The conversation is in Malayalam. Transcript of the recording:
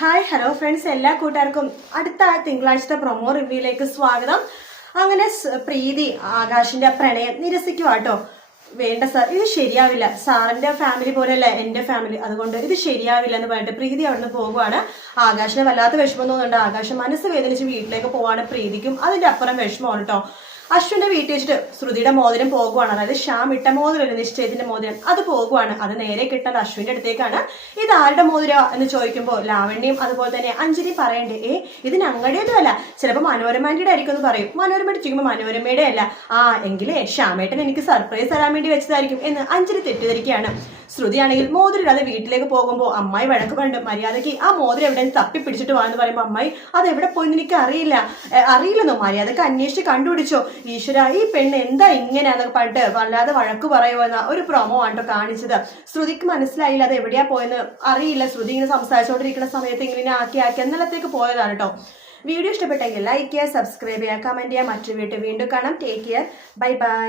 ഹായ് ഹലോ ഫ്രണ്ട്സ് എല്ലാ കൂട്ടുകാർക്കും അടുത്ത തിങ്കളാഴ്ചത്തെ പ്രൊമോ റിവ്യൂയിലേക്ക് സ്വാഗതം. അങ്ങനെ പ്രീതി ആകാശിന്റെ പ്രണയം നിരസിക്കുവാട്ടോ വേണ്ട സാർ ഇത് ശരിയാവില്ല. സാറിന്റെ ഫാമിലി പോലെയല്ല എന്റെ ഫാമിലി അതുകൊണ്ട് ഇത് ശരിയാവില്ല എന്ന് പറഞ്ഞിട്ട് പ്രീതി അവിടുന്ന് പോകുവാണ്. ആകാശിന് വല്ലാത്ത വിഷമം തോന്നുന്നുണ്ട്. ആകാശം മനസ്സ് വേദനിച്ച് വീട്ടിലേക്ക് പോവാണ് പ്രീതിക്കും അതിന്റെ അപ്പുറം വിഷമമാണ് കേട്ടോ അശ്വിന്റെ വീട്ടിൽ വെച്ചിട്ട് ശ്രുതിയുടെ മോതിരം പോകുവാണ്. അതായത് ശ്യാം ഇട്ട മോതിരല്ലേ നിശ്ചയത്തിന്റെ മോതിരം. അത് പോകുവാണ്. അത് നേരെ കിട്ടുന്നത് അശ്വിന്റെ അടുത്തേക്കാണ്. ഇത് ആരുടെ മോതിര എന്ന് ചോദിക്കുമ്പോൾ ലാവണ്യം അതുപോലെ തന്നെ അഞ്ജലി പറയണ്ടേ ഏ ഇത് ഞങ്ങളുടേതും അല്ല. ചിലപ്പോൾ മനോരമാന്റെ ആയിരിക്കും എന്ന് പറയും. മനോരമയുടെ ചോദിക്കുമ്പോൾ മനോരമയുടെ അല്ല. ആ എങ്കിലേ ശ്യാമേട്ടൻ എനിക്ക് സർപ്രൈസ് തരാൻ വേണ്ടി വെച്ചതായിരിക്കും എന്ന് അഞ്ജലി തെറ്റിദ്ധരിക്കുകയാണ്. ശ്രുതിയാണെങ്കിൽ മോതിരില്ലാതെ വീട്ടിലേക്ക് പോകുമ്പോൾ അമ്മായി വഴക്ക് കണ്ട് മര്യാദയ്ക്ക് ആ മോതിരം എവിടെ തപ്പി പിടിച്ചിട്ട് വാന്ന് പറയുമ്പോൾ അമ്മായി അത് എവിടെ പോയി എനിക്ക് അറിയില്ല. അറിയില്ലെന്നോ? മര്യാദയ്ക്ക് അന്വേഷിച്ച് കണ്ടുപിടിച്ചോ. ഈശ്വര ഈ പെണ്ണ് എന്താ ഇങ്ങനെയാന്നൊക്കെ പറഞ്ഞിട്ട് വല്ലാതെ വഴക്ക് പറയുമെന്ന ഒരു പ്രൊമോ ആട്ടോ കാണിച്ചത്. ശ്രുതിക്ക് മനസ്സിലായില്ല അത് എവിടെയാ പോയെന്ന് അറിയില്ല. ശ്രുതി ഇങ്ങനെ സംസാരിച്ചുകൊണ്ടിരിക്കുന്ന സമയത്ത് ഇങ്ങനെ ആക്കി ആക്കി എന്നലത്തേക്ക് പോയതാണ് കേട്ടോ വീഡിയോ ഇഷ്ടപ്പെട്ടെങ്കിൽ ലൈക്ക് ചെയ്യുക സബ്സ്ക്രൈബ് ചെയ്യുക കമന്റ് ചെയ്യുക. മറ്റു വീട്ടിൽ വീണ്ടും കാണാം. Take care bye bye